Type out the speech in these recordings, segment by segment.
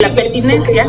La pertinencia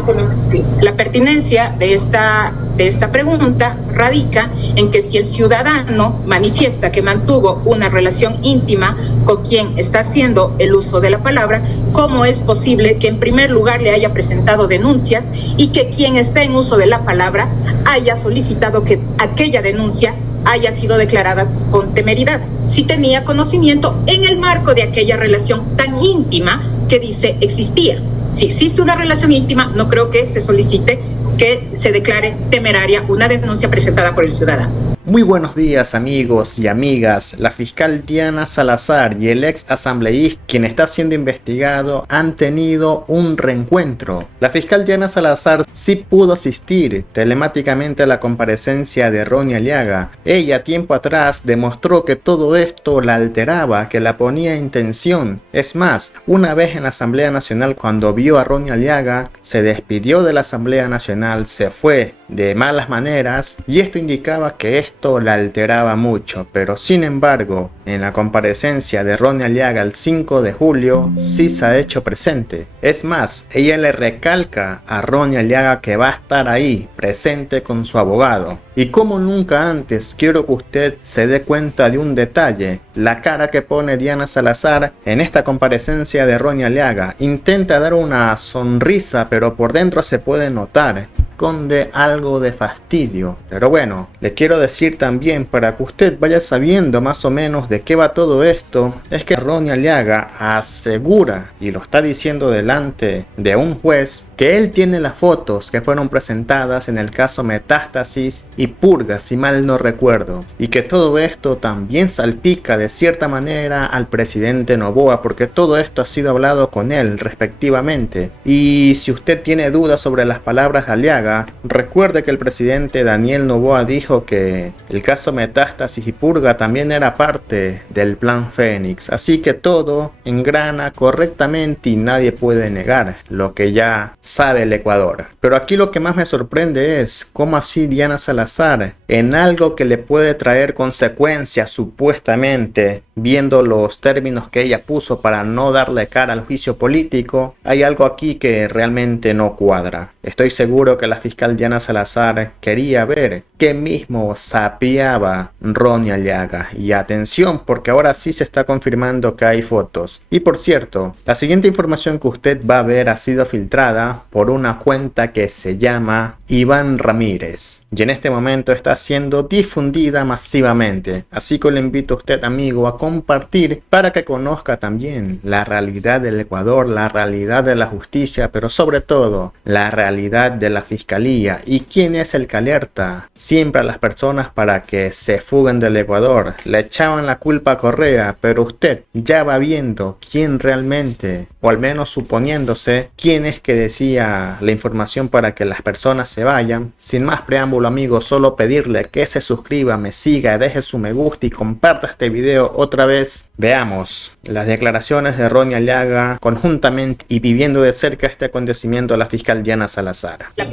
de esta pregunta radica en que si el ciudadano manifiesta que mantuvo una relación íntima con quien está haciendo el uso de la palabra, ¿cómo es posible que en primer lugar le haya presentado denuncias y que quien está en uso de la palabra haya solicitado que aquella denuncia haya sido declarada con temeridad, si tenía conocimiento en el marco de aquella relación tan íntima que dice existía? Si existe una relación íntima, no creo que se solicite que se declare temeraria una denuncia presentada por el ciudadano. Muy buenos días, amigos y amigas. La fiscal Diana Salazar y el ex asambleísta quien está siendo investigado han tenido un reencuentro. La fiscal Diana Salazar sí pudo asistir telemáticamente a la comparecencia de Ronnie Aliaga. Ella tiempo atrás demostró que todo esto la alteraba, que la ponía en tensión. Es más, una vez en la Asamblea Nacional, cuando vio a Ronnie Aliaga, se despidió de la Asamblea Nacional, se fue de malas maneras, y esto indicaba que esto la alteraba mucho. Pero sin embargo, en la comparecencia de Ronnie Aliaga el 5 de julio sí se ha hecho presente. Es más, ella le recalca a Ronnie Aliaga que va a estar ahí, presente con su abogado. Y como nunca antes, quiero que usted se dé cuenta de un detalle: la cara que pone Diana Salazar en esta comparecencia de Ronnie Aliaga. Intenta dar una sonrisa, pero por dentro se puede notar esconde algo de fastidio. Pero bueno, le quiero decir también, para que usted vaya sabiendo más o menos de qué va todo esto, es que Ronnie Aliaga asegura, y lo está diciendo delante de un juez, que él tiene las fotos que fueron presentadas en el caso Metástasis y Purga, si mal no recuerdo, y que todo esto también salpica de cierta manera al presidente Noboa, porque todo esto ha sido hablado con él respectivamente. Y si usted tiene dudas sobre las palabras de Aliaga, recuerde que el presidente Daniel Noboa dijo que el caso Metástasis y Purga también era parte del plan Fénix, así que todo engrana correctamente y nadie puede negar lo que ya sabe el Ecuador. Pero aquí lo que más me sorprende es cómo así Diana Salazar, en algo que le puede traer consecuencias supuestamente, viendo los términos que ella puso para no darle cara al juicio político, hay algo aquí que realmente no cuadra. Estoy seguro que la fiscal Diana Salazar quería ver qué mismo sapeaba Ronnie Aliaga. Y atención, porque ahora sí se está confirmando que hay fotos. Y por cierto, la siguiente información que usted va a ver ha sido filtrada por una cuenta que se llama Iván Ramírez, y en este momento está siendo difundida masivamente. Así que le invito a usted, amigo, a compartir para que conozca también la realidad del Ecuador, la realidad de la justicia, pero sobre todo la realidad de la fiscalía y quién es el que alerta siempre a las personas para que se fuguen del Ecuador. Le echaban la culpa a Correa, pero usted ya va viendo quién realmente, o al menos suponiéndose, quién es que decía la información para que las personas se vayan. Sin más preámbulo, amigos, solo pedirle que se suscriba, me siga, deje su me gusta y comparta este video otra vez. Veamos las declaraciones de Ronnie Aliaga conjuntamente y viviendo de cerca este acontecimiento a la fiscal Diana Salazar. La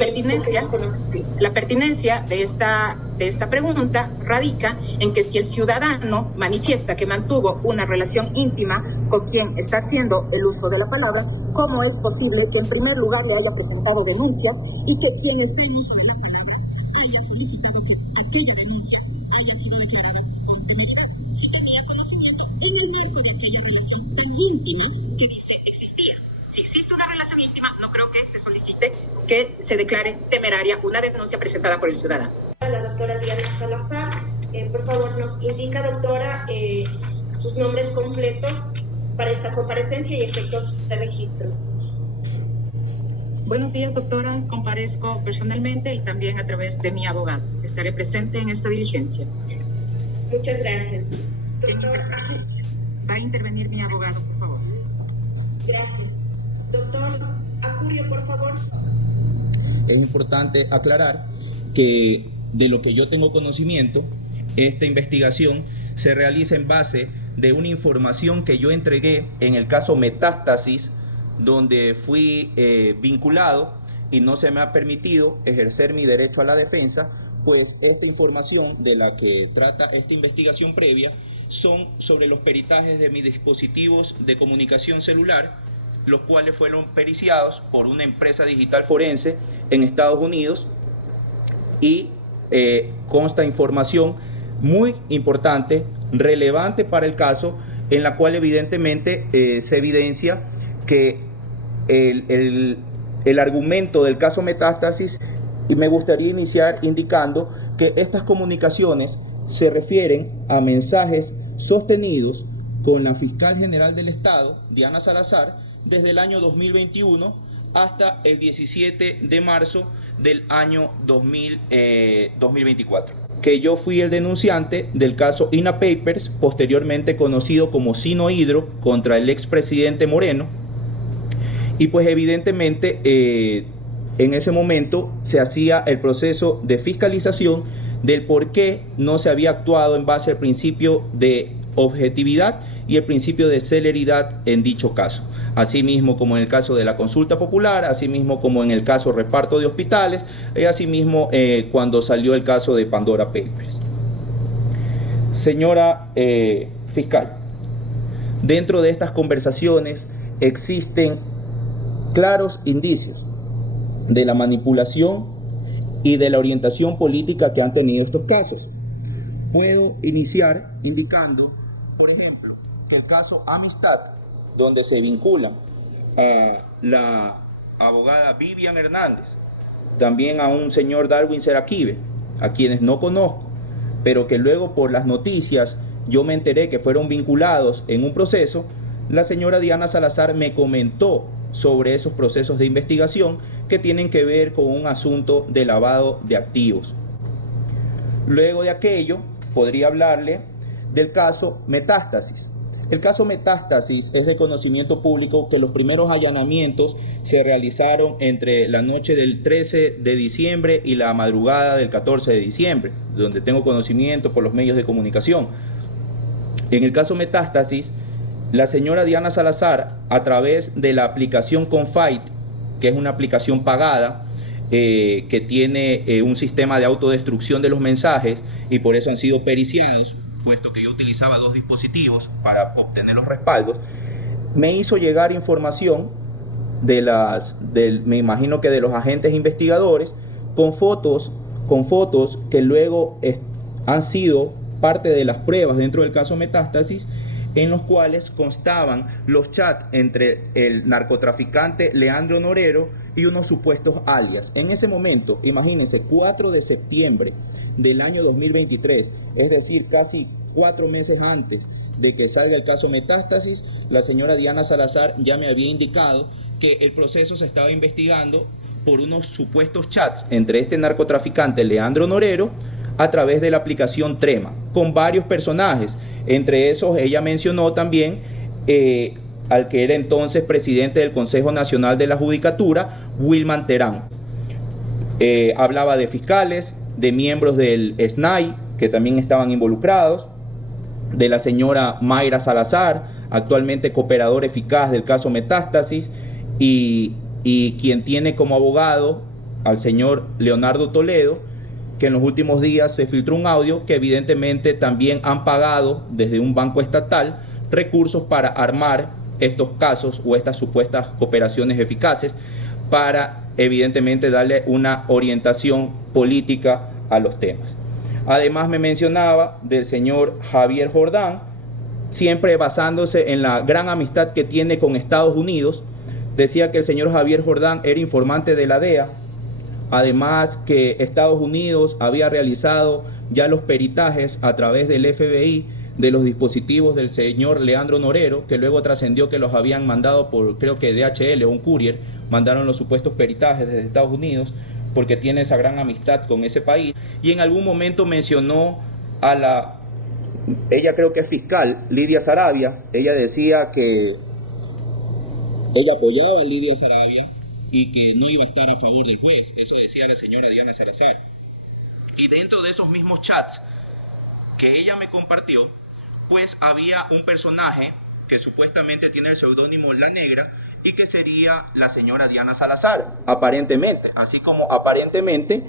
pertinencia de esta pregunta radica en que si el ciudadano manifiesta que mantuvo una relación íntima con quien está haciendo el uso de la palabra, ¿cómo es posible que en primer lugar le haya presentado denuncias y que quien está en uso de la palabra haya solicitado que aquella denuncia haya sido declarada con temeridad, si tenía conocimiento en el marco de aquella relación tan íntima que dice existía? Si existe una relación íntima, no creo que se solicite que se declare temeraria una denuncia presentada por el ciudadano. La doctora Diana Salazar, por favor, nos indica, doctora, sus nombres completos para esta comparecencia y efectos de registro. Buenos días, doctora. Comparezco personalmente y también a través de mi abogado. Estaré presente en esta diligencia. Muchas gracias. Doctor, va a intervenir mi abogado, por favor. Gracias. Doctor Acurio, por favor. Es importante aclarar que de lo que yo tengo conocimiento, esta investigación se realiza en base de una información que yo entregué en el caso Metástasis, donde fui vinculado y no se me ha permitido ejercer mi derecho a la defensa, pues esta información de la que trata esta investigación previa son sobre los peritajes de mis dispositivos de comunicación celular los cuales fueron periciados por una empresa digital forense en Estados Unidos y consta información muy importante, relevante para el caso, en la cual evidentemente se evidencia que el argumento del caso Metástasis, y me gustaría iniciar indicando que estas comunicaciones se refieren a mensajes sostenidos con la fiscal general del Estado, Diana Salazar, desde el año 2021 hasta el 17 de marzo del año 2024. Que yo fui el denunciante del caso INA Papers, posteriormente conocido como Sino Hidro, contra el expresidente Moreno. Y pues evidentemente en ese momento se hacía el proceso de fiscalización del por qué no se había actuado en base al principio de objetividad y el principio de celeridad en dicho caso. Asimismo como en el caso de la consulta popular, asimismo como en el caso reparto de hospitales, y asimismo cuando salió el caso de Pandora Papers. Señora fiscal, dentro de estas conversaciones existen claros indicios de la manipulación y de la orientación política que han tenido estos casos. Puedo iniciar indicando, por ejemplo, que el caso Amistad, donde se vincula a la abogada Vivian Hernández, también a un señor Darwin Seraquibe, a quienes no conozco, pero que luego por las noticias yo me enteré que fueron vinculados en un proceso, la señora Diana Salazar me comentó sobre esos procesos de investigación que tienen que ver con un asunto de lavado de activos. Luego de aquello, podría hablarle del caso Metástasis. El caso Metástasis es de conocimiento público que los primeros allanamientos se realizaron entre la noche del 13 de diciembre y la madrugada del 14 de diciembre, donde tengo conocimiento por los medios de comunicación. En el caso Metástasis, la señora Diana Salazar, a través de la aplicación Confide, que es una aplicación pagada, que tiene un sistema de autodestrucción de los mensajes y por eso han sido periciados, puesto que yo utilizaba 2 dispositivos para obtener los respaldos, me hizo llegar información me imagino que de los agentes investigadores, con fotos que luego han sido parte de las pruebas dentro del caso Metástasis, en los cuales constaban los chats entre el narcotraficante Leandro Norero y unos supuestos alias. En ese momento, imagínense, 4 de septiembre del año 2023, es decir, casi 4 meses antes de que salga el caso Metástasis, la señora Diana Salazar ya me había indicado que el proceso se estaba investigando por unos supuestos chats entre este narcotraficante Leandro Norero a través de la aplicación Trema, con varios personajes. Entre esos, ella mencionó también al que era entonces presidente del Consejo Nacional de la Judicatura, Wilman Terán. Hablaba de fiscales, de miembros del SNAI, que también estaban involucrados, de la señora Mayra Salazar, actualmente cooperador eficaz del caso Metástasis, y quien tiene como abogado al señor Leonardo Toledo, que en los últimos días se filtró un audio que evidentemente también han pagado desde un banco estatal recursos para armar estos casos o estas supuestas cooperaciones eficaces para evidentemente darle una orientación política a los temas. Además me mencionaba del señor Javier Jordán, siempre basándose en la gran amistad que tiene con Estados Unidos. Decía que el señor Javier Jordán era informante de la DEA, además que Estados Unidos había realizado ya los peritajes a través del FBI de los dispositivos del señor Leandro Norero, que luego trascendió que los habían mandado por, creo que DHL o un courier, mandaron los supuestos peritajes desde Estados Unidos, porque tiene esa gran amistad con ese país. Y en algún momento mencionó a ella creo que es fiscal, Lidia Saravia. Ella decía que ella apoyaba a Lidia Saravia y que no iba a estar a favor del juez. Eso decía la señora Diana Salazar. Y dentro de esos mismos chats que ella me compartió, pues había un personaje que supuestamente tiene el seudónimo La Negra y que sería la señora Diana Salazar, aparentemente, así como aparentemente,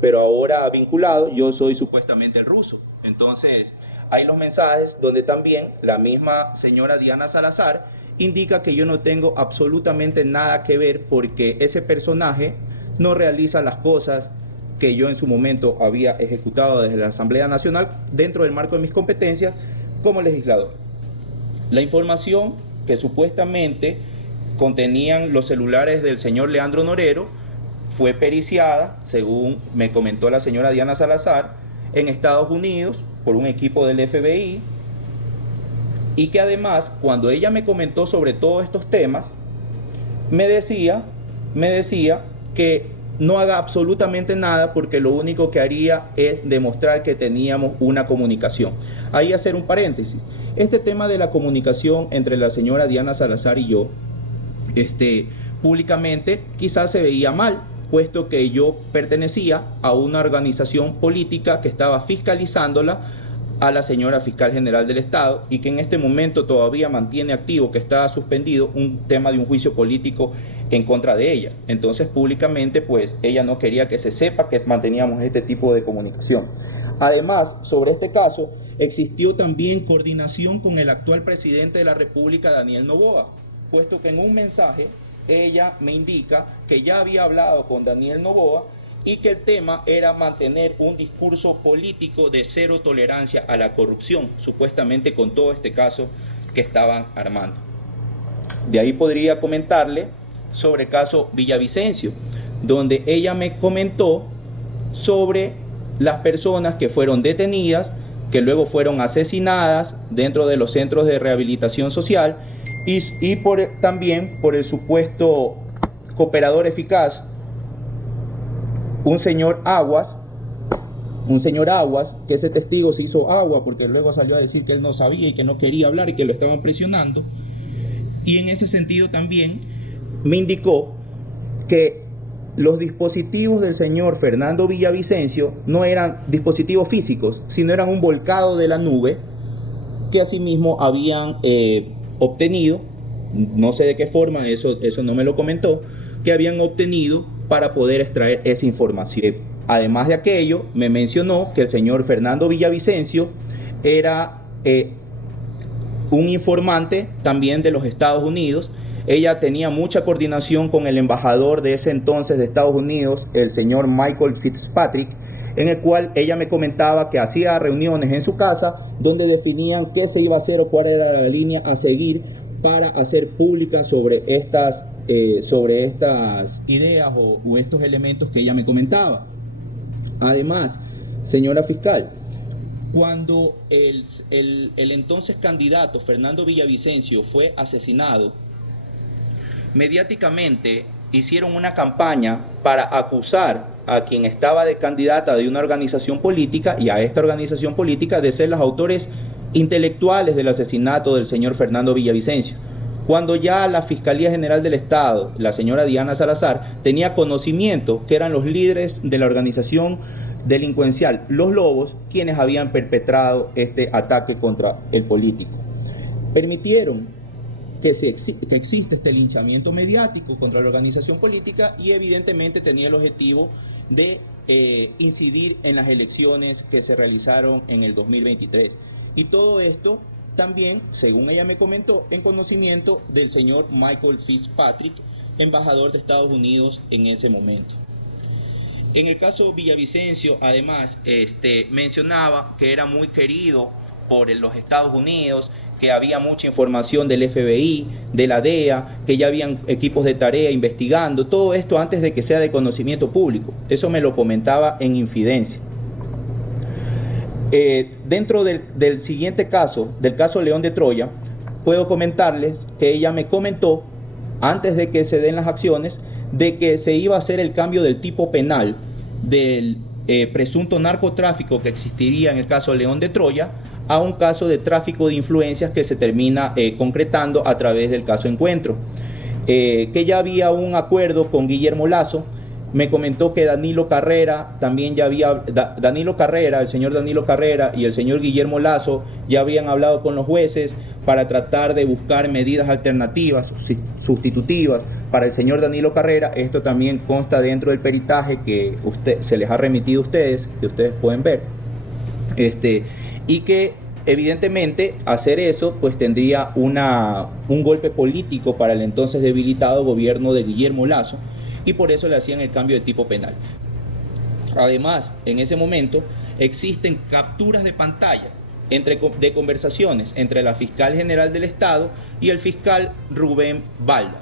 pero ahora vinculado, yo soy supuestamente el ruso. Entonces hay los mensajes donde también la misma señora Diana Salazar indica que yo no tengo absolutamente nada que ver, porque ese personaje no realiza las cosas que yo en su momento había ejecutado desde la Asamblea Nacional dentro del marco de mis competencias como legislador. La información que supuestamente contenían los celulares del señor Leandro Norero fue periciada, según me comentó la señora Diana Salazar, en Estados Unidos por un equipo del FBI, y que además, cuando ella me comentó sobre todos estos temas, me decía que no haga absolutamente nada, porque lo único que haría es demostrar que teníamos una comunicación. Ahí hacer un paréntesis. Este tema de la comunicación entre la señora Diana Salazar y yo, públicamente quizás se veía mal, puesto que yo pertenecía a una organización política que estaba fiscalizándola a la señora Fiscal General del Estado, y que en este momento todavía mantiene activo, que está suspendido, un tema de un juicio político en contra de ella. Entonces, públicamente, pues ella no quería que se sepa que manteníamos este tipo de comunicación. Además, sobre este caso, existió también coordinación con el actual presidente de la República, Daniel Noboa, puesto que en un mensaje ella me indica que ya había hablado con Daniel Noboa y que el tema era mantener un discurso político de cero tolerancia a la corrupción, supuestamente con todo este caso que estaban armando. De ahí podría comentarle sobre el caso Villavicencio, donde ella me comentó sobre las personas que fueron detenidas, que luego fueron asesinadas dentro de los centros de rehabilitación social, y también por el supuesto cooperador eficaz, un señor Aguas, que ese testigo se hizo agua porque luego salió a decir que él no sabía y que no quería hablar y que lo estaban presionando. Y en ese sentido también me indicó que los dispositivos del señor Fernando Villavicencio no eran dispositivos físicos, sino eran un volcado de la nube que asimismo habían obtenido, no sé de qué forma, eso no me lo comentó, que habían obtenido para poder extraer esa información. Además de aquello, me mencionó que el señor Fernando Villavicencio era un informante también de los Estados Unidos. Ella tenía mucha coordinación con el embajador de ese entonces de Estados Unidos, el señor Michael Fitzpatrick, en el cual ella me comentaba que hacía reuniones en su casa donde definían qué se iba a hacer o cuál era la línea a seguir para hacer pública sobre estas ideas o estos elementos que ella me comentaba. Además, señora fiscal, cuando el entonces candidato Fernando Villavicencio fue asesinado, mediáticamente hicieron una campaña para acusar a quien estaba de candidata de una organización política y a esta organización política de ser los autores intelectuales del asesinato del señor Fernando Villavicencio, cuando ya la Fiscalía General del Estado, la señora Diana Salazar, tenía conocimiento que eran los líderes de la organización delincuencial Los Lobos quienes habían perpetrado este ataque contra el político. Permitieron que existe este linchamiento mediático contra la organización política y evidentemente tenía el objetivo de incidir en las elecciones que se realizaron en el 2023. Y todo esto también, según ella me comentó, en conocimiento del señor Michael Fitzpatrick, embajador de Estados Unidos en ese momento. En el caso Villavicencio, además, mencionaba que era muy querido por los Estados Unidos, que había mucha información del FBI, de la DEA, que ya habían equipos de tarea investigando, todo esto antes de que sea de conocimiento público. Eso me lo comentaba en infidencia. Dentro del siguiente caso, del caso León de Troya, puedo comentarles que ella me comentó, antes de que se den las acciones, de que se iba a hacer el cambio del tipo penal del presunto narcotráfico que existiría en el caso León de Troya a un caso de tráfico de influencias que se termina concretando a través del caso Encuentro. Que ya había un acuerdo con Guillermo Lazo. Me comentó que Danilo Carrera, también ya había, el señor Danilo Carrera y el señor Guillermo Lazo ya habían hablado con los jueces para tratar de buscar medidas alternativas, sustitutivas para el señor Danilo Carrera. Esto también consta dentro del peritaje que se les ha remitido a ustedes, que ustedes pueden ver. Y que Evidentemente, hacer eso pues tendría un golpe político para el entonces debilitado gobierno de Guillermo Lasso, y por eso le hacían el cambio de tipo penal. Además, en ese momento existen capturas de pantalla de conversaciones entre la fiscal general del Estado y el fiscal Rubén Balda,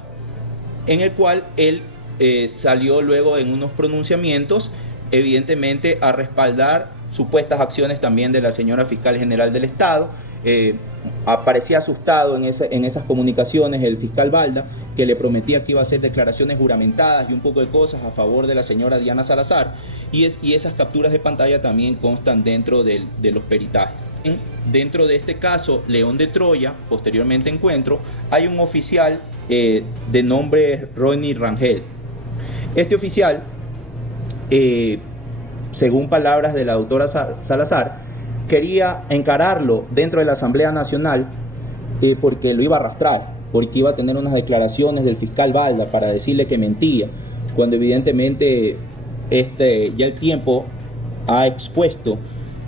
en el cual él salió luego en unos pronunciamientos, evidentemente a respaldar supuestas acciones también de la señora fiscal general del Estado. Aparecía asustado en esas comunicaciones el fiscal Balda, que le prometía que iba a hacer declaraciones juramentadas y un poco de cosas a favor de la señora Diana Salazar, y esas capturas de pantalla también constan dentro de los peritajes. Dentro de este caso, León de Troya, posteriormente encuentro, hay un oficial de nombre Ronnie Rangel. Este oficial, según palabras de la doctora Salazar, quería encararlo dentro de la Asamblea Nacional porque lo iba a arrastrar, porque iba a tener unas declaraciones del fiscal Balda para decirle que mentía, cuando evidentemente ya el tiempo ha expuesto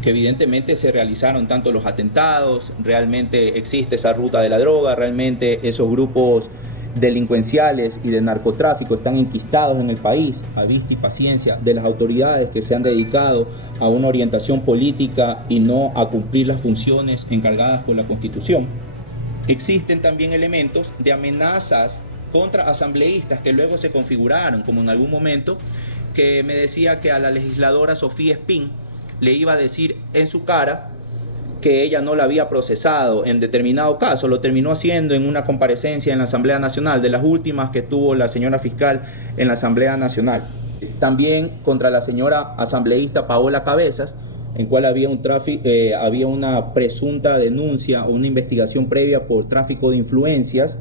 que evidentemente se realizaron tanto los atentados, realmente existe esa ruta de la droga, realmente esos grupos delincuenciales y de narcotráfico están enquistados en el país, a vista y paciencia de las autoridades que se han dedicado a una orientación política y no a cumplir las funciones encargadas por la Constitución. Existen también elementos de amenazas contra asambleístas que luego se configuraron, como en algún momento que me decía que a la legisladora Sofía Espín le iba a decir en su cara que ella no la había procesado en determinado caso. Lo terminó haciendo en una comparecencia en la Asamblea Nacional, de las últimas que tuvo la señora fiscal en la Asamblea Nacional. También contra la señora asambleísta Paola Cabezas, en cual había una presunta denuncia o una investigación previa por tráfico de influencias,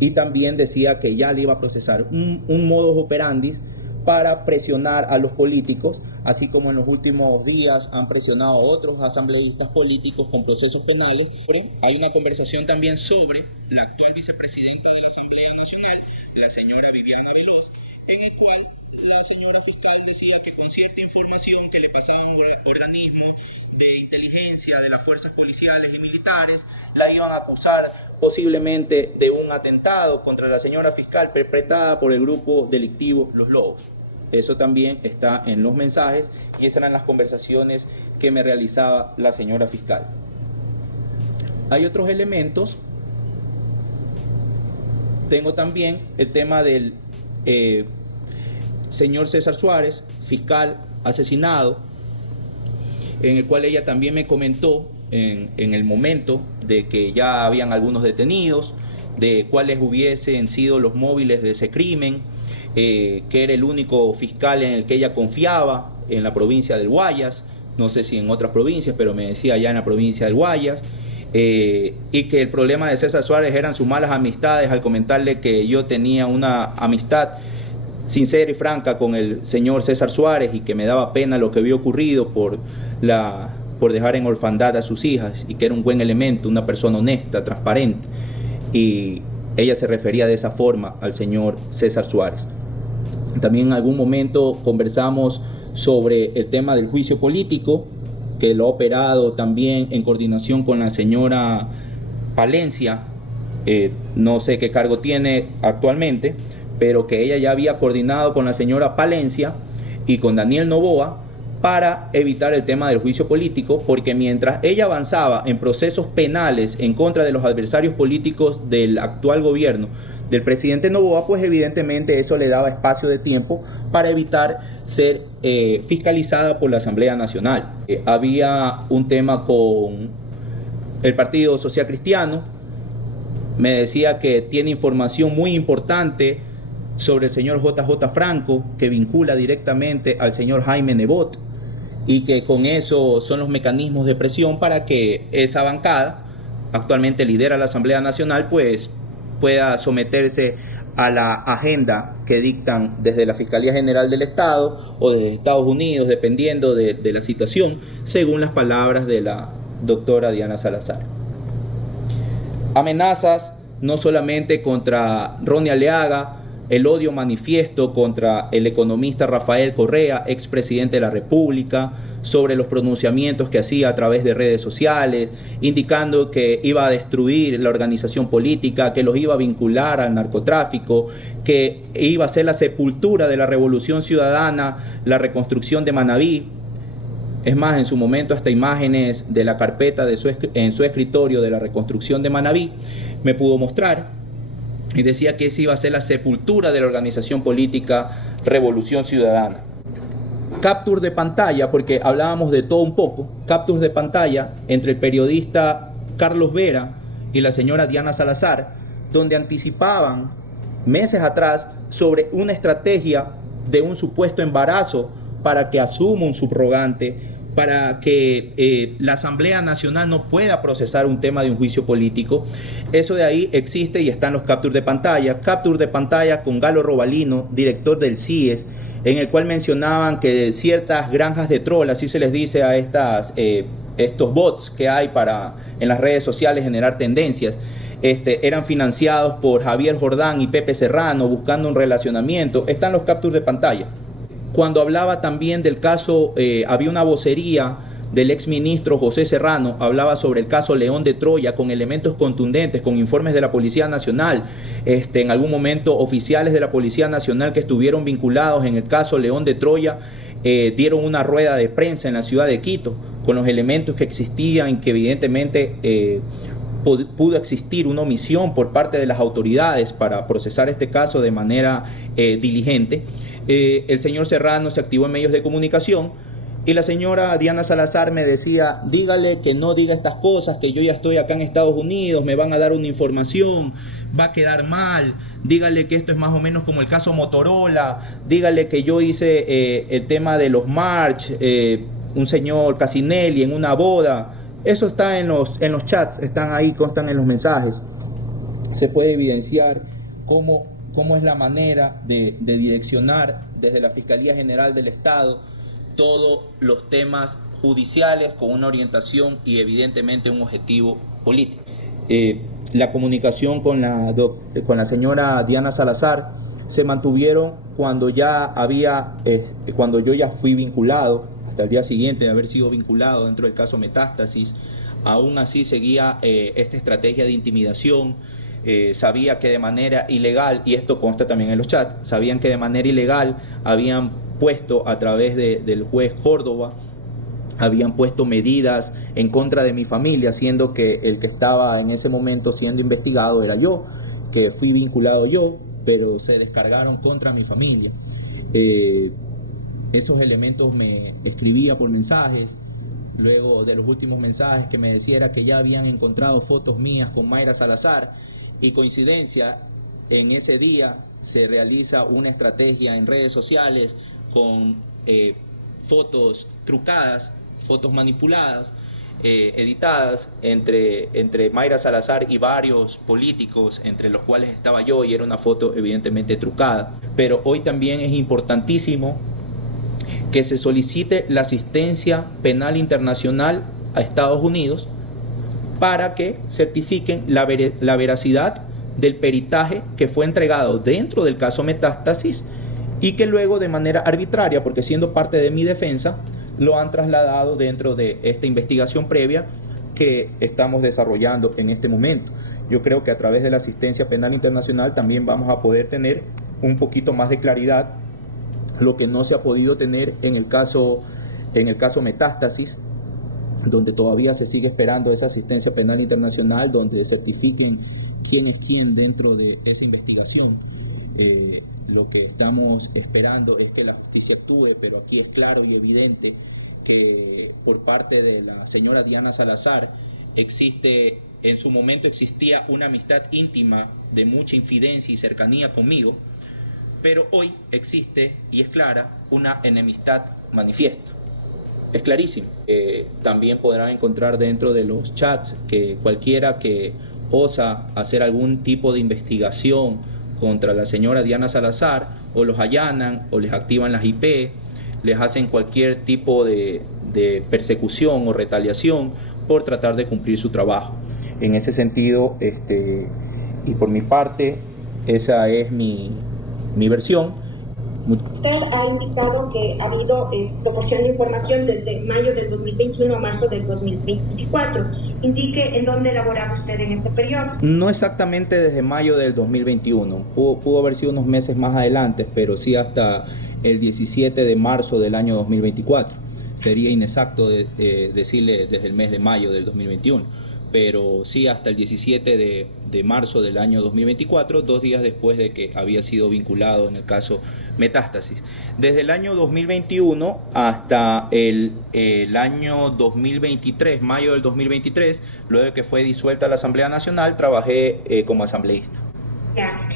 y también decía que ya le iba a procesar. Un modus operandi para presionar a los políticos, así como en los últimos días han presionado a otros asambleístas políticos con procesos penales. Hay una conversación también sobre la actual vicepresidenta de la Asamblea Nacional, la señora Viviana Veloz, en el cual la señora fiscal decía que con cierta información que le pasaba a un organismo de inteligencia de las fuerzas policiales y militares, la iban a acusar posiblemente de un atentado contra la señora fiscal perpetrada por el grupo delictivo Los Lobos. Eso también está en los mensajes, y esas eran las conversaciones que me realizaba la señora fiscal. Hay otros elementos. Tengo también el tema del señor César Suárez, fiscal asesinado, en el cual ella también me comentó en el momento de que ya habían algunos detenidos, de cuáles hubiesen sido los móviles de ese crimen, que era el único fiscal en el que ella confiaba en la provincia del Guayas, no sé si en otras provincias, pero me decía ya en la provincia del Guayas, y que el problema de César Suárez eran sus malas amistades, al comentarle que yo tenía una amistad sincera y franca con el señor César Suárez y que me daba pena lo que había ocurrido por dejar en orfandad a sus hijas, y que era un buen elemento, una persona honesta, transparente, y ella se refería de esa forma al señor César Suárez. También en algún momento conversamos sobre el tema del juicio político, que lo ha operado también en coordinación con la señora Palencia, no sé qué cargo tiene actualmente, pero que ella ya había coordinado con la señora Palencia y con Daniel Noboa para evitar el tema del juicio político, porque mientras ella avanzaba en procesos penales en contra de los adversarios políticos del actual gobierno del presidente Noboa, pues evidentemente eso le daba espacio de tiempo para evitar ser fiscalizada por la Asamblea Nacional. Había un tema con el Partido Social Cristiano. Me decía que tiene información muy importante sobre el señor JJ Franco, que vincula directamente al señor Jaime Nebot, y que con eso son los mecanismos de presión para que esa bancada, actualmente lidera la Asamblea Nacional, pues pueda someterse a la agenda que dictan desde la Fiscalía General del Estado o desde Estados Unidos, dependiendo de la situación, según las palabras de la doctora Diana Salazar. Amenazas no solamente contra Ronnie Aliaga, el odio manifiesto contra el economista Rafael Correa, expresidente de la República, sobre los pronunciamientos que hacía a través de redes sociales, indicando que iba a destruir la organización política, que los iba a vincular al narcotráfico, que iba a ser la sepultura de la revolución ciudadana, la reconstrucción de Manabí. Es más, en su momento hasta imágenes de la carpeta en su escritorio de la reconstrucción de Manabí me pudo mostrar, y decía que esa iba a ser la sepultura de la organización política Revolución Ciudadana. Capture de pantalla, porque hablábamos de todo un poco, capture de pantalla entre el periodista Carlos Vera y la señora Diana Salazar, donde anticipaban meses atrás sobre una estrategia de un supuesto embarazo para que asuma un subrogante, para que la Asamblea Nacional no pueda procesar un tema de un juicio político. Eso de ahí existe y están los capture de pantalla con Galo Robalino, director del CIES, en el cual mencionaban que ciertas granjas de troll, así se les dice a estos bots que hay para en las redes sociales generar tendencias, eran financiados por Javier Jordán y Pepe Serrano buscando un relacionamiento. Están los capture de pantalla. Cuando hablaba también del caso, había una vocería del exministro José Serrano, hablaba sobre el caso León de Troya con elementos contundentes, con informes de la Policía Nacional, en algún momento oficiales de la Policía Nacional que estuvieron vinculados en el caso León de Troya, dieron una rueda de prensa en la ciudad de Quito con los elementos que existían, que evidentemente pudo existir una omisión por parte de las autoridades para procesar este caso de manera diligente. El señor Serrano se activó en medios de comunicación y la señora Diana Salazar me decía, dígale que no diga estas cosas, que yo ya estoy acá en Estados Unidos, me van a dar una información, va a quedar mal, dígale que esto es más o menos como el caso Motorola, dígale que yo hice el tema de los March, un señor Casinelli en una boda. Eso está en los chats, están ahí, constan en los mensajes. Se puede evidenciar cómo es la manera de direccionar desde la Fiscalía General del Estado todos los temas judiciales con una orientación y evidentemente un objetivo político. La comunicación con la señora Diana Salazar se mantuvieron cuando yo ya fui vinculado, hasta el día siguiente de haber sido vinculado dentro del caso Metástasis. Aún así seguía esta estrategia de intimidación. Sabía que de manera ilegal, y esto consta también en los chats, sabían que de manera ilegal habían puesto a través del juez Córdoba, habían puesto medidas en contra de mi familia, siendo que el que estaba en ese momento siendo investigado era yo, que fui vinculado yo, pero se descargaron contra mi familia. Esos elementos me escribía por mensajes. Luego de los últimos mensajes que me decía era que ya habían encontrado fotos mías con Mayra Salazar, y coincidencia, en ese día se realiza una estrategia en redes sociales con fotos trucadas, fotos manipuladas, editadas entre Mayra Salazar y varios políticos, entre los cuales estaba yo, y era una foto evidentemente trucada. Pero hoy también es importantísimo que se solicite la asistencia penal internacional a Estados Unidos para que certifiquen la veracidad del peritaje que fue entregado dentro del caso Metástasis y que luego de manera arbitraria, porque siendo parte de mi defensa, lo han trasladado dentro de esta investigación previa que estamos desarrollando en este momento. Yo creo que a través de la asistencia penal internacional también vamos a poder tener un poquito más de claridad, lo que no se ha podido tener en el caso Metástasis, donde todavía se sigue esperando esa asistencia penal internacional, donde certifiquen quién es quién dentro de esa investigación. Lo que estamos esperando es que la justicia actúe, pero aquí es claro y evidente que por parte de la señora Diana Salazar en su momento existía una amistad íntima de mucha infidencia y cercanía conmigo, pero hoy existe, y es clara, una enemistad manifiesta. Es clarísimo. También podrán encontrar dentro de los chats que cualquiera que osa hacer algún tipo de investigación contra la señora Diana Salazar, o los allanan, o les activan las IP, les hacen cualquier tipo de persecución o retaliación por tratar de cumplir su trabajo. En ese sentido, y por mi parte, esa es mi mi versión. Usted ha indicado que ha habido proporción de información desde mayo del 2021 a marzo del 2024. Indique en dónde laboraba usted en ese periodo. No exactamente desde mayo del 2021, pudo haber sido unos meses más adelante, pero sí hasta el 17 de marzo del año 2024. Sería inexacto decirle desde el mes de mayo del 2021, pero sí hasta el 17 de marzo del año 2024, 2 días después de que había sido vinculado en el caso Metástasis. Desde el año 2021 hasta el año 2023, mayo del 2023, luego de que fue disuelta la Asamblea Nacional, trabajé como asambleísta. Ya.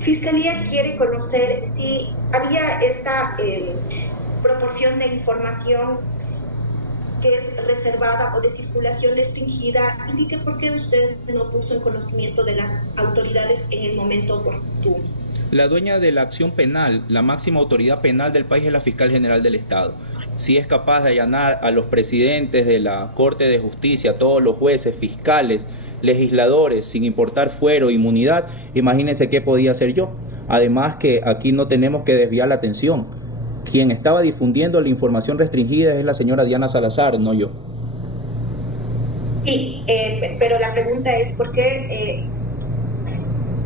Fiscalía quiere conocer si había esta proporción de información que es reservada o de circulación restringida. Indique por qué usted no puso en conocimiento de las autoridades en el momento oportuno. La dueña de la acción penal, la máxima autoridad penal del país, es la Fiscal General del Estado. Si es capaz de allanar a los presidentes de la Corte de Justicia, a todos los jueces, fiscales, legisladores, sin importar fuero, inmunidad, imagínense qué podía hacer yo. Además que aquí no tenemos que desviar la atención. Quien estaba difundiendo la información restringida es la señora Diana Salazar, no yo. Sí, pero la pregunta es por qué,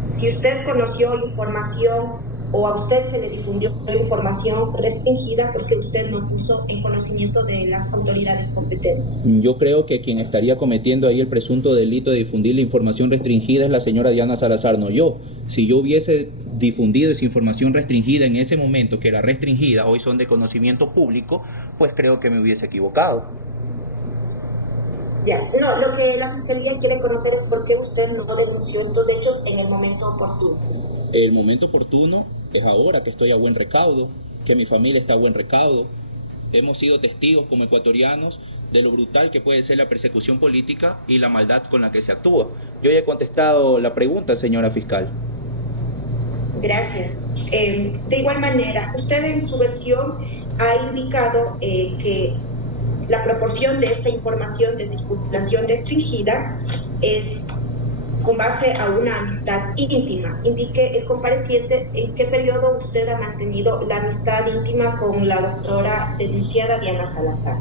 si usted conoció información o a usted se le difundió información restringida, ¿por qué usted no puso en conocimiento de las autoridades competentes? Yo creo que quien estaría cometiendo ahí el presunto delito de difundir la información restringida es la señora Diana Salazar, no yo. Si yo hubiese difundido esa información restringida en ese momento, que era restringida, hoy son de conocimiento público, pues creo que me hubiese equivocado. Ya, no, lo que la Fiscalía quiere conocer es por qué usted no denunció estos hechos en el momento oportuno. El momento oportuno es ahora que estoy a buen recaudo, que mi familia está a buen recaudo. Hemos sido testigos como ecuatorianos de lo brutal que puede ser la persecución política y la maldad con la que se actúa. Yo ya he contestado la pregunta, señora fiscal. Gracias. De igual manera, usted en su versión ha indicado que la proporción de esta información de circulación restringida es con base a una amistad íntima. Indique el compareciente en qué periodo usted ha mantenido la amistad íntima con la doctora denunciada Diana Salazar.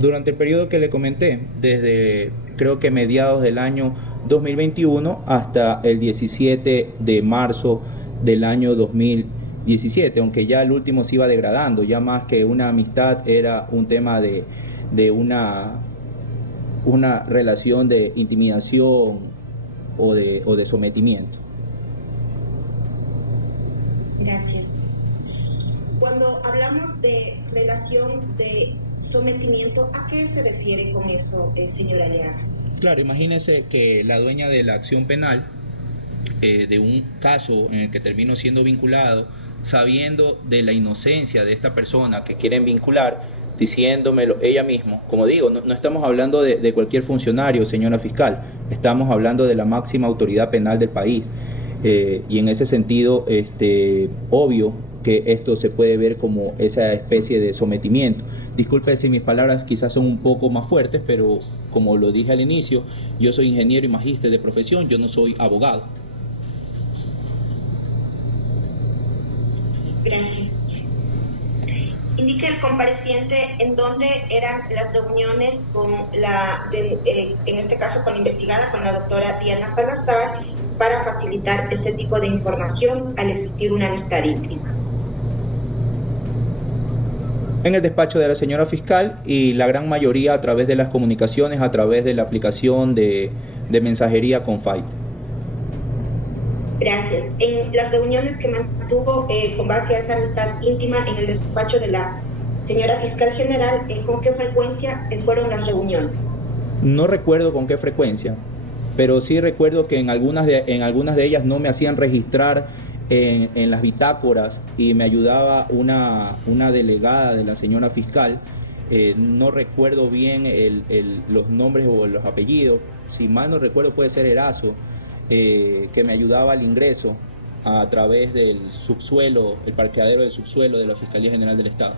Durante el periodo que le comenté, desde creo que mediados del año 2021 hasta el 17 de marzo del año 2017, aunque ya el último se iba degradando, ya más que una amistad era un tema de una relación de intimidación o de sometimiento. Gracias. Cuando hablamos de relación de sometimiento, ¿a qué se refiere con eso, señora Leal? Claro, imagínese que la dueña de la acción penal, de un caso en el que termino siendo vinculado, sabiendo de la inocencia de esta persona que quieren vincular, diciéndomelo ella misma. Como digo, no estamos hablando de cualquier funcionario, señora fiscal, estamos hablando de la máxima autoridad penal del país, y en ese sentido, obvio que esto se puede ver como esa especie de sometimiento. Disculpe si mis palabras quizás son un poco más fuertes, pero como lo dije al inicio, yo soy ingeniero y magíster de profesión, yo no soy abogado. Gracias. Indique el compareciente en dónde eran las reuniones con en este caso con la investigada, con la doctora Diana Salazar, para facilitar este tipo de información al existir una amistad íntima. En el despacho de la señora fiscal, y la gran mayoría a través de las comunicaciones, a través de la aplicación de mensajería con Fight. Gracias. En las reuniones que mantuvo con base a esa amistad íntima en el despacho de la señora fiscal general, ¿con qué frecuencia fueron las reuniones? No recuerdo con qué frecuencia, pero sí recuerdo que en algunas de ellas no me hacían registrar en las bitácoras y me ayudaba una delegada de la señora fiscal. No recuerdo bien los nombres o los apellidos. Si mal no recuerdo, puede ser Erazo, que me ayudaba al ingreso a través del subsuelo, el parqueadero del subsuelo de la Fiscalía General del Estado.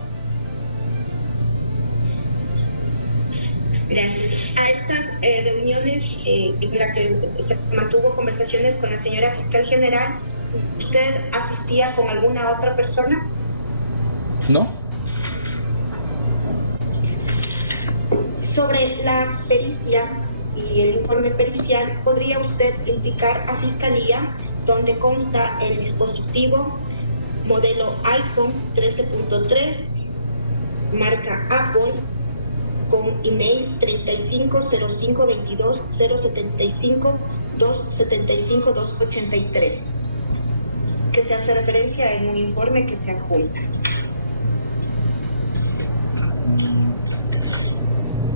Gracias. A estas reuniones en las que se mantuvo conversaciones con la señora fiscal general, ¿Usted asistía con alguna otra persona? ¿No? Sobre la pericia y el informe pericial, ¿podría usted indicar a Fiscalía donde consta el dispositivo modelo iPhone 13.3, marca Apple, con email 350522075275-275-283, que se hace referencia en un informe que se adjunta?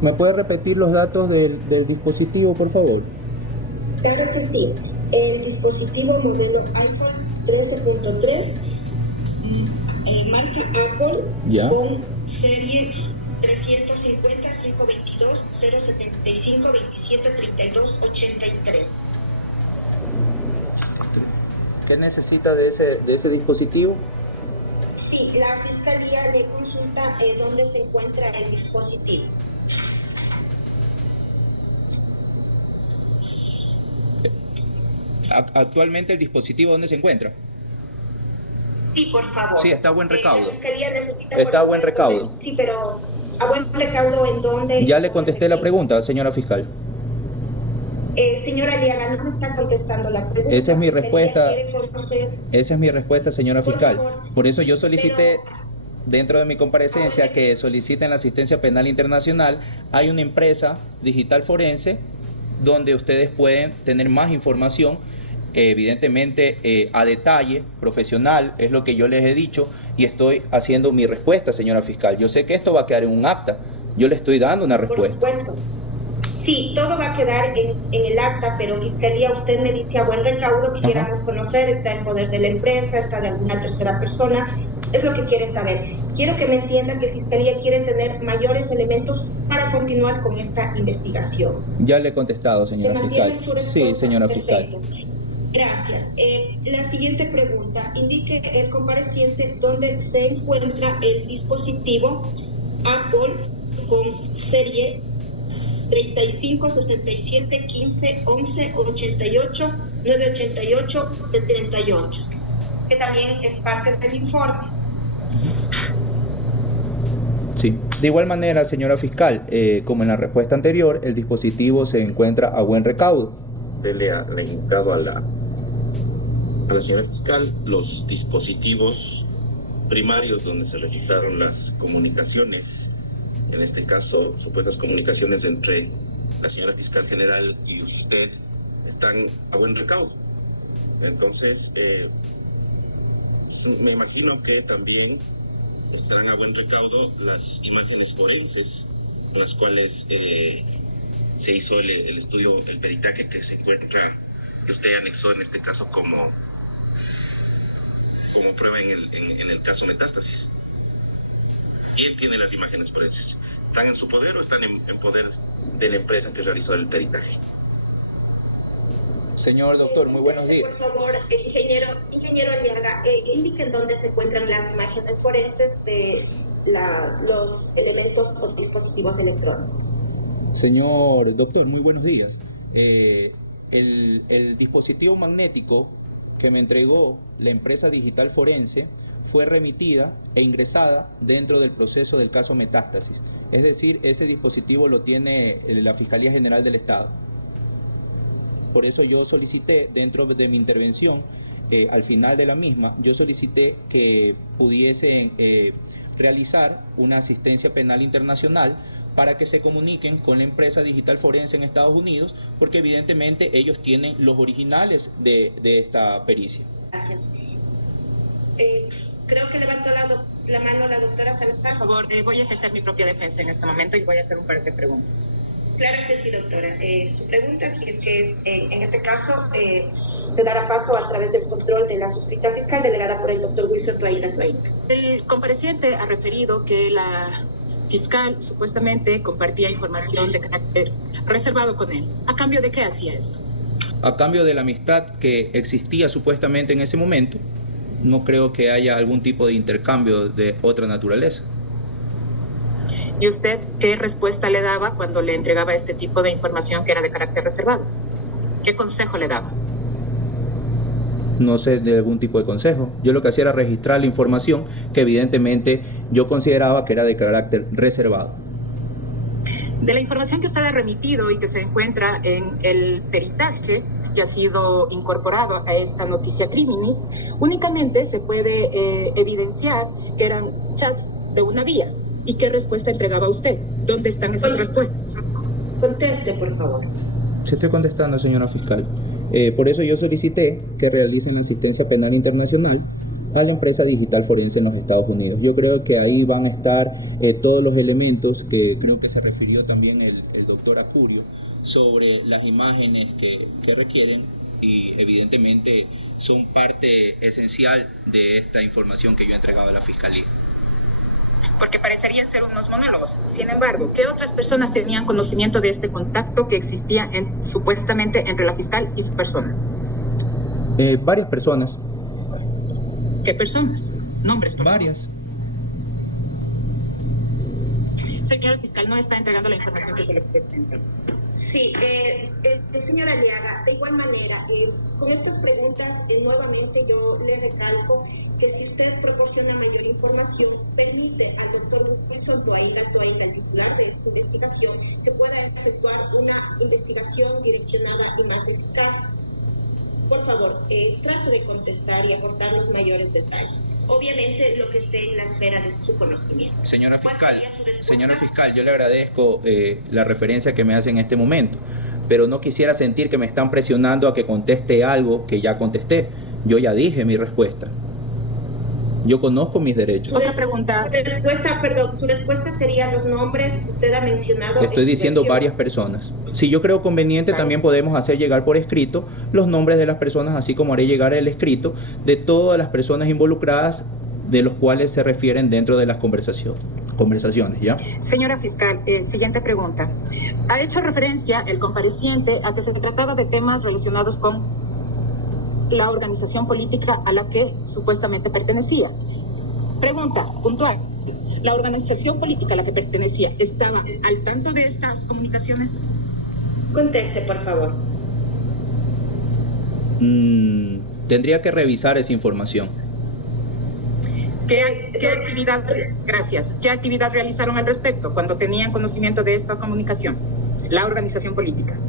¿Me puede repetir los datos del dispositivo, por favor? Claro que sí. El dispositivo modelo iPhone 13.3, marca Apple, ¿Ya? con serie 350-522-075-2732-83. ¿Qué necesita de ese dispositivo? Sí, la Fiscalía le consulta dónde se encuentra el dispositivo. Actualmente el dispositivo, ¿dónde se encuentra? Sí, por favor. Sí, está a buen recaudo. La Fiscalía necesita Está a buen conocer recaudo. dónde- Sí, pero a buen recaudo en dónde. Ya le contesté la pregunta, señora fiscal. Señora Aliaga, no me está contestando la pregunta. Esa es mi La Fiscalía respuesta. quiere conocer- Esa es mi respuesta, señora Por fiscal. favor. Por eso yo solicité, Pero- dentro de mi comparecencia, que soliciten la asistencia penal internacional. Hay una empresa digital forense donde ustedes pueden tener más información, evidentemente a detalle, profesional, es lo que yo les he dicho, y estoy haciendo mi respuesta, señora fiscal. Yo sé que esto va a quedar en un acta, yo le estoy dando una Por respuesta. supuesto. Sí, todo va a quedar en el acta, pero Fiscalía, usted me dice a buen recaudo, quisiéramos conocer, está en poder de la empresa, está de alguna tercera persona, es lo que quiere saber. Quiero que me entienda que Fiscalía quiere tener mayores elementos para continuar con esta investigación. Ya le he contestado, señora ¿Se mantiene fiscal. en su respuesta? Sí, señora fiscal. Perfecto. Gracias. La siguiente pregunta. Indique el compareciente dónde se encuentra el dispositivo Apple con serie 35-67-15-11-88-988-78, que también es parte del informe. Sí. De igual manera, señora fiscal, como en la respuesta anterior, el dispositivo se encuentra a buen recaudo. Le ha indicado a la señora fiscal los dispositivos primarios donde se registraron las comunicaciones, en este caso supuestas comunicaciones entre la señora fiscal general y usted, están a buen recaudo. Entonces, me imagino que también estarán a buen recaudo las imágenes forenses, en las cuales se hizo el estudio, el peritaje que se encuentra, que usted anexó en este caso como prueba en el caso Metástasis. Y él tiene las imágenes forenses. ¿Están en su poder o están en poder de la empresa que realizó el peritaje? Señor doctor, muy buenos días. Por favor, ingeniero Aliaga, indiquen dónde se encuentran las imágenes forenses de los elementos o dispositivos electrónicos. Señor doctor, muy buenos días. El dispositivo magnético que me entregó la empresa digital forense fue remitida e ingresada dentro del proceso del caso Metástasis. Es decir, ese dispositivo lo tiene la Fiscalía General del Estado. Por eso yo solicité, dentro de mi intervención, al final de la misma, yo solicité que pudiesen realizar una asistencia penal internacional para que se comuniquen con la empresa digital forense en Estados Unidos, porque evidentemente ellos tienen los originales de esta pericia. Gracias. Creo que levantó la mano la doctora Salazar. Por favor, voy a ejercer mi propia defensa en este momento y voy a hacer un par de preguntas. Claro que sí, doctora. Su pregunta, si es que en este caso se dará paso a través del control de la suscrita fiscal delegada por el doctor Wilson Tuaira. El compareciente ha referido que la fiscal supuestamente compartía información de carácter reservado con él. ¿A cambio de qué hacía esto? A cambio de la amistad que existía supuestamente en ese momento, no creo que haya algún tipo de intercambio de otra naturaleza. ¿Y usted qué respuesta le daba cuando le entregaba este tipo de información que era de carácter reservado? ¿Qué consejo le daba? no sé, de algún tipo de consejo. Yo lo que hacía era registrar la información que evidentemente yo consideraba que era de carácter reservado. De la información que usted ha remitido y que se encuentra en el peritaje que ha sido incorporado a esta noticia criminis, únicamente se puede evidenciar que eran chats de una vía. ¿Y qué respuesta entregaba usted? ¿Dónde están esas respuestas? Conteste, por favor. Se estoy contestando, señora fiscal. Por eso yo solicité que realicen la asistencia penal internacional a la empresa digital forense en los Estados Unidos. Yo creo que ahí van a estar todos los elementos que creo que se refirió también el doctor Acurio sobre las imágenes que requieren y evidentemente son parte esencial de esta información que yo he entregado a la Fiscalía. Porque parecerían ser unos monólogos. Sin embargo, ¿qué otras personas tenían conocimiento de este contacto que existía supuestamente entre la fiscal y su persona? Varias personas. ¿Qué personas? Nombres, por favor. Varias. Señor fiscal, no está entregando la información que se le presenta. Sí, señora Aliaga, de igual manera, con estas preguntas, nuevamente yo le recalco que si usted proporciona mayor información, permite al doctor Wilson Toainda, el titular de esta investigación, que pueda efectuar una investigación direccionada y más eficaz. Por favor, trate de contestar y aportar los mayores detalles. Obviamente lo que esté en la esfera de su conocimiento. Señora fiscal, yo le agradezco la referencia que me hace en este momento, pero no quisiera sentir que me están presionando a que conteste algo que ya contesté. Yo ya dije mi respuesta. Yo conozco mis derechos. Otra pregunta. Su respuesta sería los nombres que usted ha mencionado. Estoy diciendo varias personas. Si yo creo conveniente, también podemos hacer llegar por escrito los nombres de las personas, así como haré llegar el escrito de todas las personas involucradas de los cuales se refieren dentro de las conversaciones, ¿ya? Señora fiscal, siguiente pregunta. Ha hecho referencia el compareciente a que se trataba de temas relacionados con la organización política a la que supuestamente pertenecía. Pregunta puntual. ¿La organización política a la que pertenecía estaba al tanto de estas comunicaciones? Conteste, por favor. Tendría que revisar esa información. ¿Qué actividad realizaron al respecto cuando tenían conocimiento de esta comunicación? La organización política.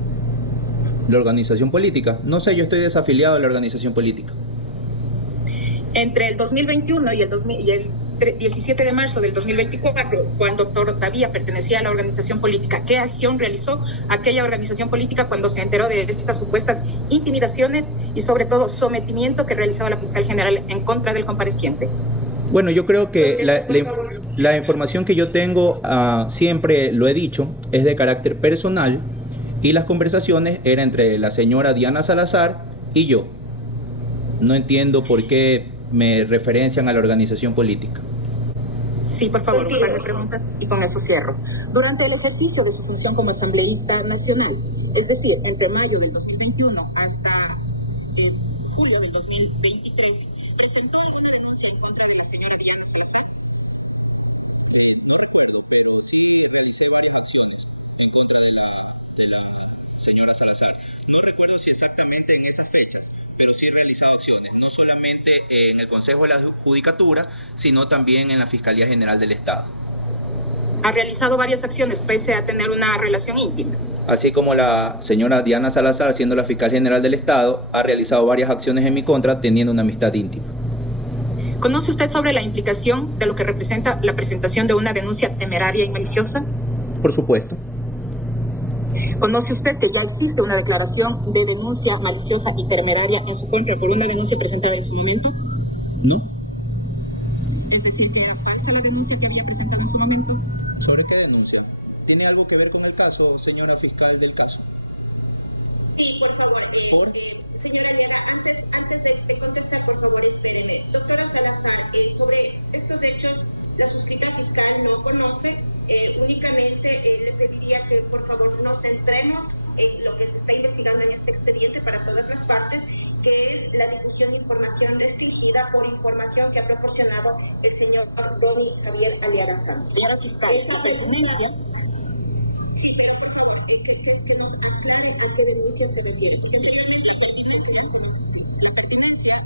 ¿La organización política? No sé, yo estoy desafiliado de la organización política. Entre el 2021 y el 17 de marzo del 2024, cuando todavía pertenecía a la organización política, ¿qué acción realizó aquella organización política cuando se enteró de estas supuestas intimidaciones y sobre todo sometimiento que realizaba la fiscal general en contra del compareciente? Bueno, yo creo que la información que yo tengo, siempre lo he dicho, es de carácter personal. Y las conversaciones eran entre la señora Diana Salazar y yo. No entiendo por qué me referencian a la organización política. Sí, por favor, un par de preguntas y con eso cierro. Durante el ejercicio de su función como asambleísta nacional, es decir, entre mayo del 2021 hasta julio del 2023, presentó una denuncia en contra de la señora Diana Salazar. No recuerdo, pero sí hice varias acciones en contra de la señora Salazar. No recuerdo si exactamente en esas fechas, pero sí he realizado acciones, no solamente en el Consejo de la Judicatura, sino también en la Fiscalía General del Estado. Ha realizado varias acciones pese a tener una relación íntima. Así como la señora Diana Salazar, siendo la Fiscal General del Estado, ha realizado varias acciones en mi contra, teniendo una amistad íntima. ¿Conoce usted sobre la implicación de lo que representa la presentación de una denuncia temeraria y maliciosa? Por supuesto. ¿Conoce usted que ya existe una declaración de denuncia maliciosa y temeraria en su contra por una denuncia presentada en su momento? No. Es decir, que era falsa la denuncia que había presentado en su momento. ¿Sobre qué denuncia? ¿Tiene algo que ver con el caso, señora fiscal del caso? Sí, por favor. Señora Aliaga, antes de contestar, por favor, espéreme. Doctora Salazar, sobre estos hechos, la suscrita fiscal no conoce. Únicamente le pediría que por favor nos centremos en lo que se está investigando en este expediente para todas las partes, que es la difusión de información restringida por información que ha proporcionado el señor Javier Aliaga Santos. Señora fiscal, esta pertinencia. Sí, pero por favor, que nos aclare a qué denuncia se refiere. Porque la pertinencia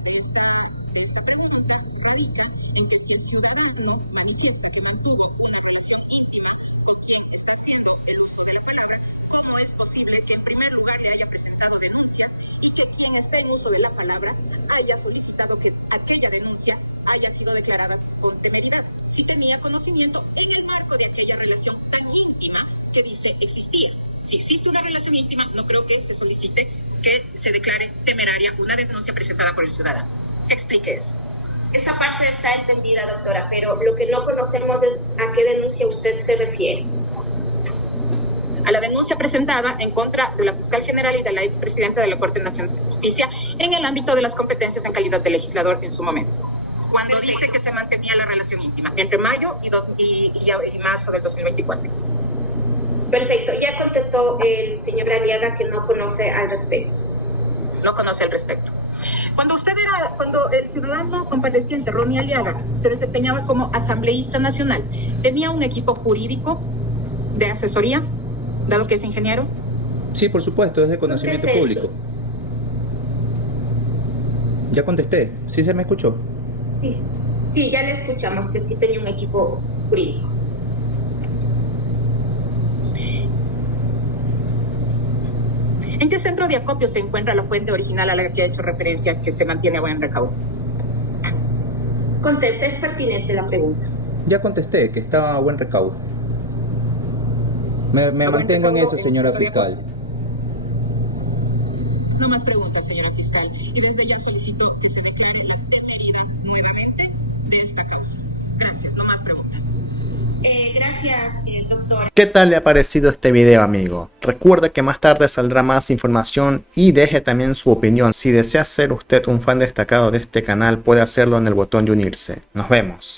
radica en que si el ciudadano manifiesta que mantuvo una relación íntima con quien está haciendo el uso de la palabra, ¿cómo es posible que en primer lugar le haya presentado denuncias y que quien está en uso de la palabra haya solicitado que aquella denuncia haya sido declarada con temeridad? Si tenía conocimiento en el marco de aquella relación tan íntima que dice existía. Si existe una relación íntima, no creo que se solicite que se declare temeraria una denuncia presentada por el ciudadano. Explique eso. Esa parte está entendida, doctora, pero lo que no conocemos es a qué denuncia usted se refiere. A la denuncia presentada en contra de la fiscal general y de la expresidenta de la Corte Nacional de Justicia en el ámbito de las competencias en calidad de legislador en su momento, cuando Perfecto. dice que se mantenía la relación íntima entre mayo y marzo del 2024. Perfecto, ya contestó el señor Aliaga que no conoce al respecto. No conoce al respecto. Cuando el ciudadano compareciente Ronnie Aliaga se desempeñaba como asambleísta nacional, ¿tenía un equipo jurídico de asesoría, dado que es ingeniero? Sí, por supuesto, es de conocimiento Conteste. público. Ya contesté, ¿sí se me escuchó? Sí, ya le escuchamos que sí tenía un equipo jurídico. ¿En qué centro de acopio se encuentra la fuente original a la que ha hecho referencia que se mantiene a buen recaudo? Contesta, es pertinente la pregunta. Ya contesté, que estaba a buen recaudo. Me buen mantengo en recaudo eso, en señora centro de fiscal. No más preguntas, señora fiscal. Y desde ya solicito que se declare la temeridad nuevamente de esta causa. Gracias, no más preguntas. Gracias, doctor. ¿Qué tal le ha parecido este video, amigo? Recuerde que más tarde saldrá más información y deje también su opinión. Si desea ser usted un fan destacado de este canal, puede hacerlo en el botón de unirse. Nos vemos.